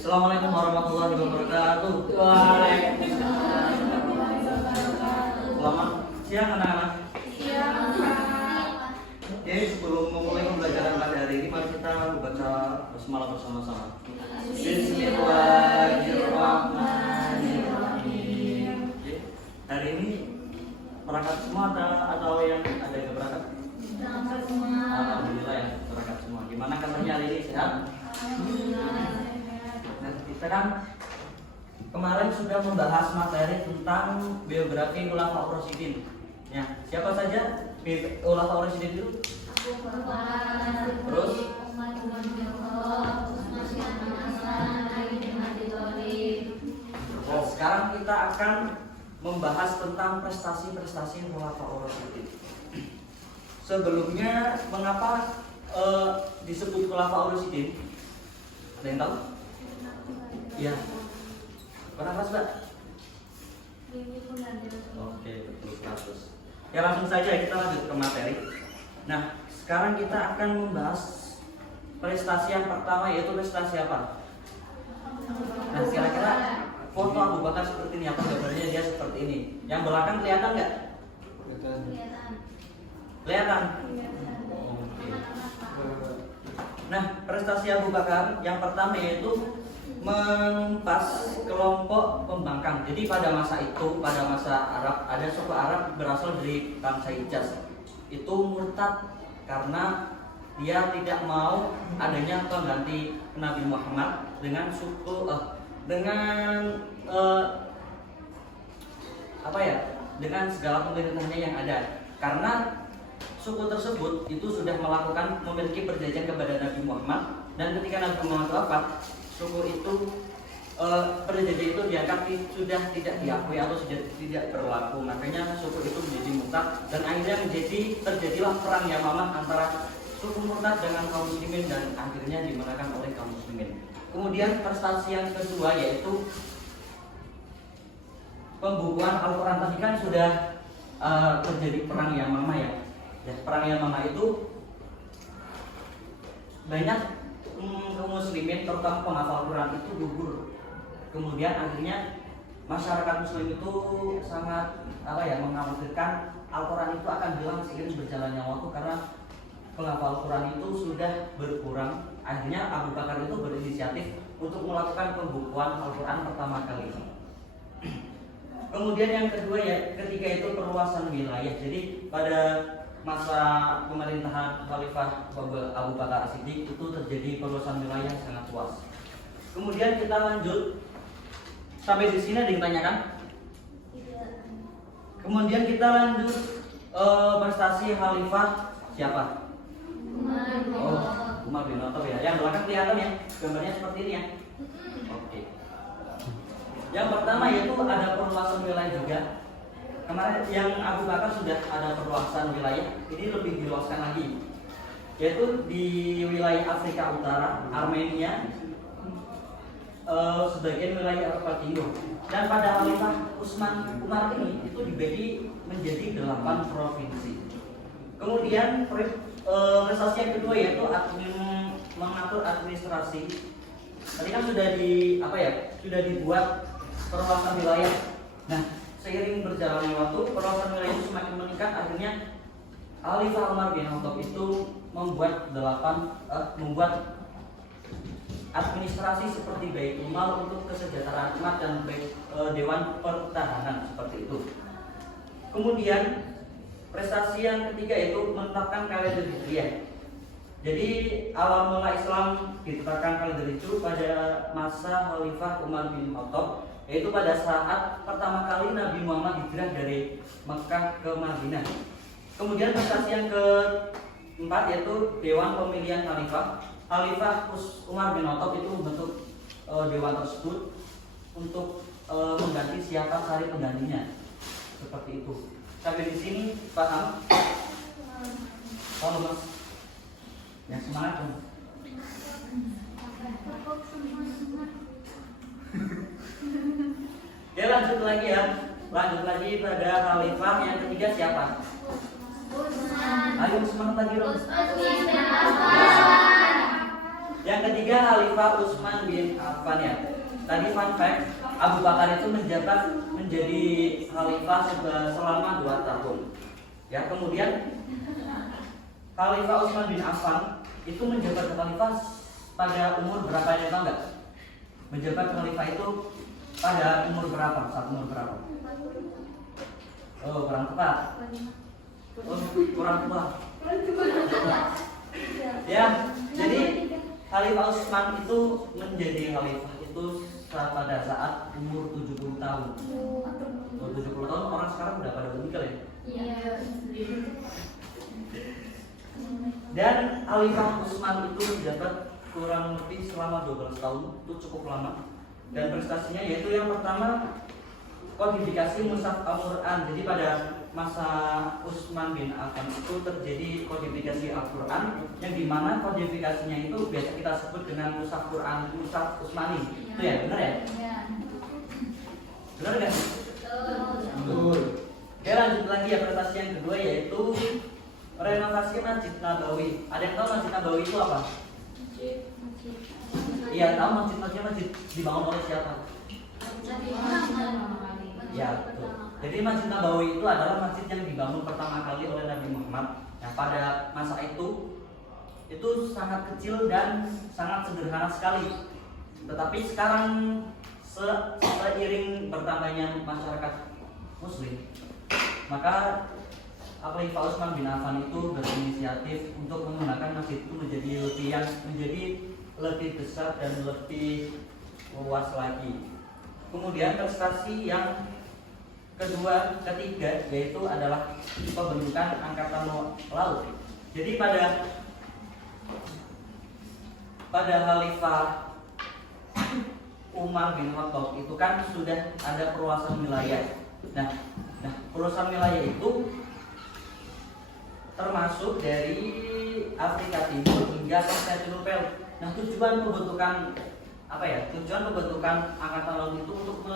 Assalamualaikum warahmatullahi wabarakatuh. Selamat siang anak-anak. Oke, sebelum memulai pembelajaran pada hari ini, mari kita membaca basmalah bersama-sama. Bismillahirrahmanirrahim. Oke, hari ini berangkat semua atau yang ada yang berangkat? Alhamdulillah ya, berangkat semua. Gimana katanya hari ini, sehat? Nah, kita kan kemarin sudah membahas materi tentang biografi Khulafaur Rasyidin. Ya, siapa saja Khulafaur Rasyidin itu? Terus? Oh, sekarang kita akan membahas tentang prestasi-prestasi Khulafaur Rasyidin. Sebelumnya, mengapa disebut Khulafaur Rasyidin? Ada yang tahu? Ya. Pernah kelas, Mbak? Oke, betul 100. Ya, langsung saja kita lanjut ke materi. Nah, sekarang kita akan membahas prestasi yang pertama, yaitu prestasi apa? Nah, kira-kira foto Abu Bakar seperti ini, apa gambarnya dia seperti ini. Yang belakang kelihatan nggak? Kelihatan. Oke. Nah, prestasi Abu Bakar yang pertama yaitu menumpas kelompok pembangkang. Jadi pada masa itu, pada masa Arab, ada suku Arab berasal dari bangsa Hijaz. Itu murtad karena dia tidak mau adanya pengganti Nabi Muhammad dengan suku dengan segala pemerintahannya yang ada. Karena suku tersebut itu sudah memiliki perjanjian kepada Nabi Muhammad, dan ketika Nabi Muhammad wafat, suku itu perjanjian itu dianggap sudah tidak diakui atau sudah tidak berlaku. Makanya suku itu menjadi murtad, dan akhirnya terjadilah perang Yamamah antara suku murtad dengan kaum muslimin, dan akhirnya dimenangkan oleh kaum muslimin. Kemudian prestasi yang kedua yaitu pembukuan Al-Quran. Tadi kan sudah terjadi perang Yamamah ya. Perang Yamamah itu banyak kaum muslimin, terutama penghafal Quran itu gugur. Kemudian akhirnya masyarakat muslim itu sangat mengkhawatirkan Al-Quran itu akan hilang seiring berjalannya waktu, karena penghafal Quran itu sudah berkurang. Akhirnya Abu Bakar itu berinisiatif untuk melakukan pembukuan Al-Quran pertama kali. Kemudian yang ketiga itu perluasan wilayah. Jadi pada masa pemerintahan Khalifah Abu Bakar As-Siddiq itu terjadi perluasan wilayah yang sangat luas. Kemudian kita lanjut sampai di sini, ada yang ditanyakan? Tidak. Kemudian kita lanjut prestasi Khalifah siapa? Umar bin Khattab ya. Yang belakang kelihatan ya, gambarnya seperti ini ya. Oke. Yang pertama yaitu ada perluasan wilayah juga. Kemarin yang Abu Bakar sudah ada perluasan wilayah, ini lebih diluaskan lagi, yaitu di wilayah Afrika Utara, Armenia, sebagian wilayah Eropa Timur. Dan pada Khalifah Umar ini itu dibagi menjadi 8 provinsi. Kemudian prestasi yang kedua yaitu mengatur administrasi. Tadi kan sudah dibuat perluasan wilayah. Nah, seiring berjalannya waktu, perluasan wilayah itu semakin meningkat. Akhirnya Khalifah Umar bin Khattab itu membuat administrasi seperti Baitul Mal untuk kesejahteraan umat dan Dewan Pertahanan seperti itu. Kemudian prestasi yang ketiga itu menetapkan kalender Hijriah. Jadi awal mula Islam ditetapkan kalender itu pada masa Khalifah Umar bin Khattab, yaitu pada saat pertama kali Nabi Muhammad hijrah dari Mekah ke Madinah. Kemudian prestasi yang keempat yaitu Dewan Pemilihan Khalifah. Khalifah Umar bin Khattab itu membentuk dewan tersebut untuk mengganti siapa sari penggantinya. Seperti itu. Sampai di sini paham? Mas. Ya, semangat dong. Ya, lanjut lagi pada Khalifah yang ketiga siapa? Ayo semangat lagi dong. Yang ketiga Khalifah Khalifah Utsman bin Affan ya. Tadi fun fact, Abu Bakar itu menjabat menjadi khalifah selama 2 tahun. Ya, kemudian Khalifah Utsman bin Affan itu menjabat khalifah pada umur berapa ya, tahu nggak? Menjabat khalifah itu pada umur berapa? Saat umur berapa? Oh, kurang tepat. Oh, kurang tua. Ya, jadi Khalifah Utsman itu menjadi khalifah itu pada saat umur 70 tahun. Oh, 70 tahun orang sekarang udah pada meninggal ya? Iya. Dan Khalifah Utsman itu menjabat kurang lebih selama 12 tahun, itu cukup lama. Dan prestasinya yaitu yang pertama kodifikasi Mushaf Al-Quran. Jadi pada masa Utsman bin Affan itu terjadi kodifikasi Al-Quran, yang dimana kodifikasinya itu biasa kita sebut dengan Mushaf Quran, Mushaf Utsmani. Itu ya, benar ya? Benar nggak? Betul. Oke, lanjut lagi ya, prestasi yang kedua yaitu renovasi Masjid Nabawi. Ada yang tahu Masjid Nabawi itu apa? Iya, tahu masjid dibangun oleh siapa? Ya, betul. Jadi Masjid Nabawi itu adalah masjid yang dibangun pertama kali oleh Nabi Muhammad. Nah, pada masa itu sangat kecil dan sangat sederhana sekali. Tetapi sekarang seiring bertambahnya masyarakat Muslim, maka Khalifah Utsman bin Affan itu berinisiatif untuk menggunakan masjid itu menjadi lebih besar dan lebih luas lagi. Kemudian prestasi yang ketiga yaitu adalah pembentukan angkatan laut. Jadi pada Khalifah Umar bin Khattab itu kan sudah ada perluasan wilayah. Nah, perluasan wilayah itu termasuk dari Afrika Timur hingga Konstantinopel. Nah, tujuan pembentukan angkatan laut itu untuk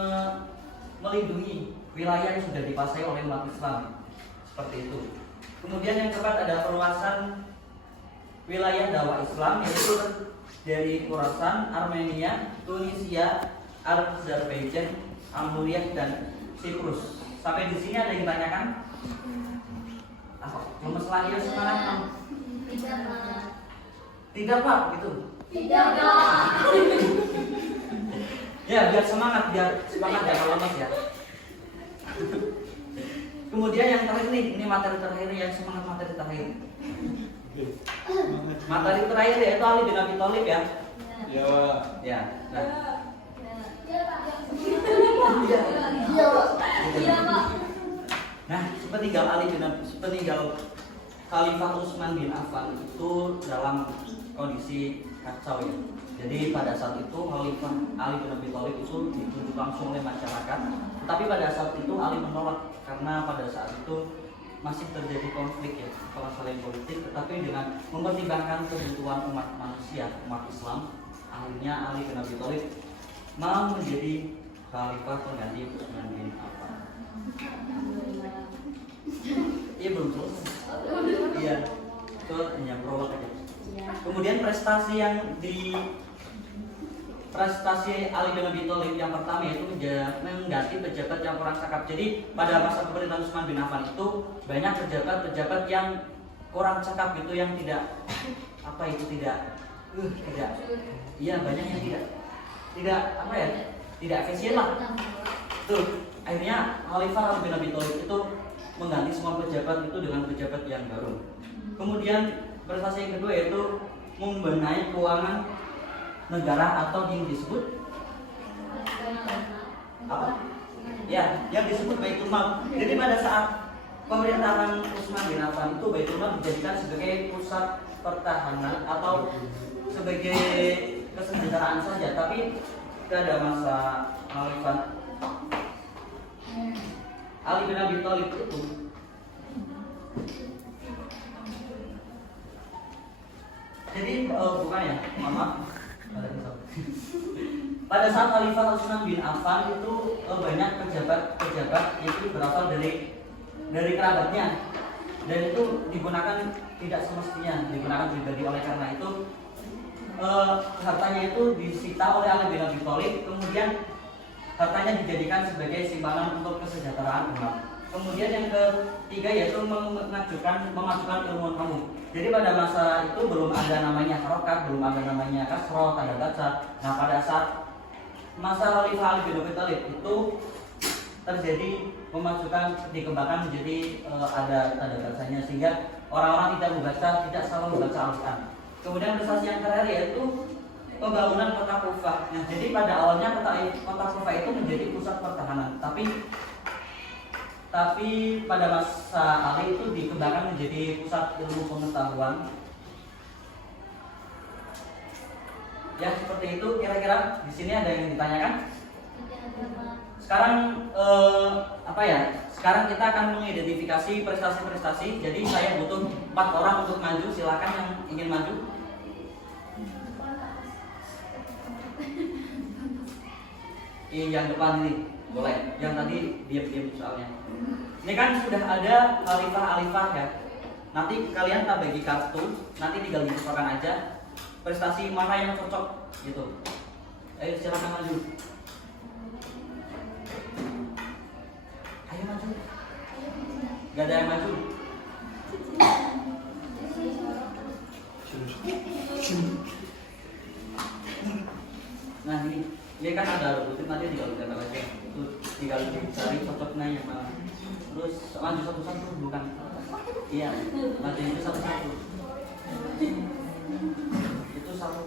melindungi wilayah yang sudah dikuasai oleh umat Islam, seperti itu. Kemudian yang keempat ada perluasan wilayah dakwah Islam, yaitu dari Khorasan, Armenia, Tunisia, Azerbaijan, Amuria dan Siprus. Sampai di sini ada yang ditanyakan? Lemes lagi ya semangat? Tidak Pak, gitu. Tidak Pak. Ya, biar semangat ya kalau lemes ya. Kemudian yang terakhir nih, ini materi terakhir yang semangat materi terakhir. Materi terakhir yaitu Ali bin Abi Thalib ya. Ya, Pak. Ya. Nah. Iya, Pak. Nah, sepeninggal Khalifah Utsman bin Affan itu dalam kondisi kacau ya. Jadi pada saat itu Khalifah Ali bin Abi Thalib itu ditunjuk langsung oleh masyarakat. Tetapi pada saat itu Ali menolak karena pada saat itu masih terjadi konflik ya, permasalahan politik. Tetapi dengan mempertimbangkan kebutuhan umat manusia, umat Islam, akhirnya Ali bin Abi Thalib mau menjadi Khalifah pengganti Utsman bin Affan. Iya belum selesai. Iya, itu hanya prolog aja. Kemudian prestasi Ali bin Abi Thalib yang pertama yaitu mengganti pejabat yang kurang cakap. Jadi pada masa pemerintahan Utsman bin Affan itu banyak pejabat-pejabat yang kurang cakap gitu, yang tidak iya banyak yang tidak efisien lah. Tuh, akhirnya Khalifah Ali bin Abi Thalib itu mengganti semua pejabat itu dengan pejabat yang baru. Kemudian prestasi yang kedua yaitu membenahi keuangan negara atau yang disebut apa? Ya, yang disebut Baitul Mal. Jadi pada saat pemerintahan Utsman bin Affan itu Baitul Mal dijadikan sebagai pusat pertahanan atau sebagai kesejahteraan saja, tapi pada masa Khalifah Ali bin Abi Thalib itu jadi bukan ya, maaf. Pada saat Khalifah Utsman bin Affan itu banyak pejabat itu berasal dari kerabatnya, dan itu digunakan tidak semestinya, digunakan pribadi. Oleh karena itu hartanya itu disita oleh Ali bin Abi Thalib, kemudian hartanya dijadikan sebagai simpanan untuk kesejahteraan umat. Kemudian yang ketiga yaitu memajukan ilmu kamu. Jadi pada masa itu belum ada namanya harokat, belum ada namanya kasroh, tanda baca. Nah pada saat masa Khalifah Ali bin Abi Thalib itu terjadi dikembangkan menjadi ada tanda bacanya, sehingga orang-orang tidak membaca, tidak selalu membaca Al-Quran. Kemudian prestasi yang terakhir yaitu pembangunan kota Kufah. Nah, jadi pada awalnya kota Kufah itu menjadi pusat pertahanan, tapi pada masa Ali itu dikembangkan menjadi pusat ilmu pengetahuan. Ya seperti itu kira-kira. Di sini ada yang ditanyakan? Sekarang Sekarang kita akan mengidentifikasi prestasi-prestasi. Jadi saya butuh 4 orang untuk maju. Silakan yang ingin maju. Yang depan ini boleh. Yang tadi diam-diam soalnya. Ini kan sudah ada khalifah-khalifah ya. Nanti kalian tak bagi kartu. Nanti tinggal dimasukkan aja prestasi mana yang cocok gitu. Ayo silakan maju. Ayo maju. Gak ada yang maju. Nah ini kan ada rutin, nanti tinggal dikatakan aja. Itu tinggal dicari cocoknya yang mana. Terus maju satu-satu bukan? Iya, maju itu satu-satu. Itu satu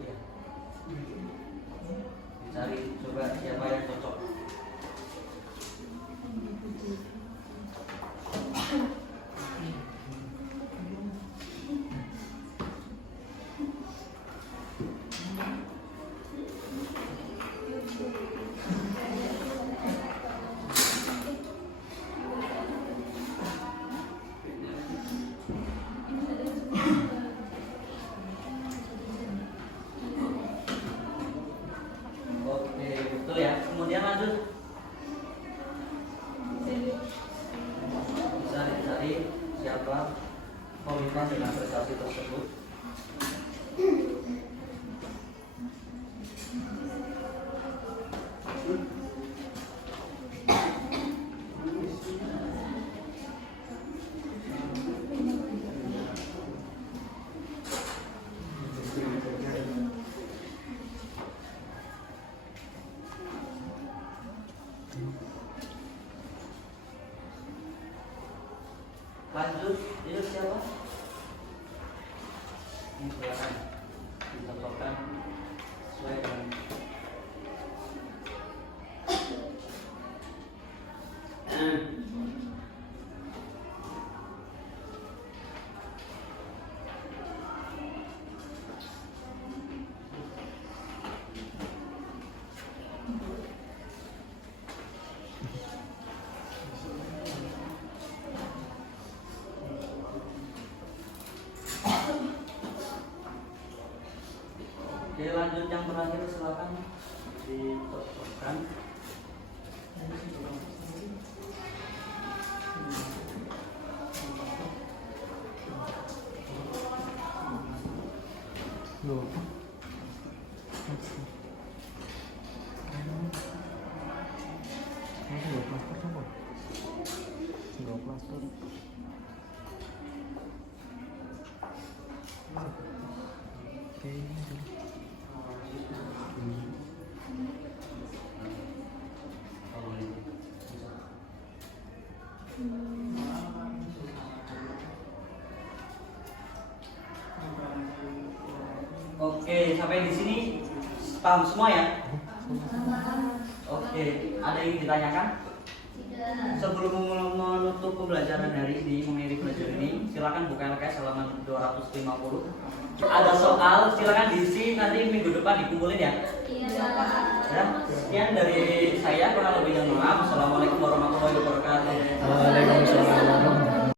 ya. Dicari coba siapa yang cocok. Dengan prestasi tersebut. Lanjut, itu siapa? Ini silakan dicontohkan sesuai dengan Oke, lanjut yang terakhir silakan dicocokkan. Oke, sampai di sini paham semua ya? Oke, ada yang ditanyakan? Sebelum menutup pembelajaran hari ini, mengakhiri pelajaran ini, silakan buka LKS halaman 250. Ada soal, silakan diisi, nanti minggu depan dikumpulin ya. Ya, sekian dari saya, kurang lebihnya mohon maaf. Assalamualaikum warahmatullahi wabarakatuh. Waalaikumsalam.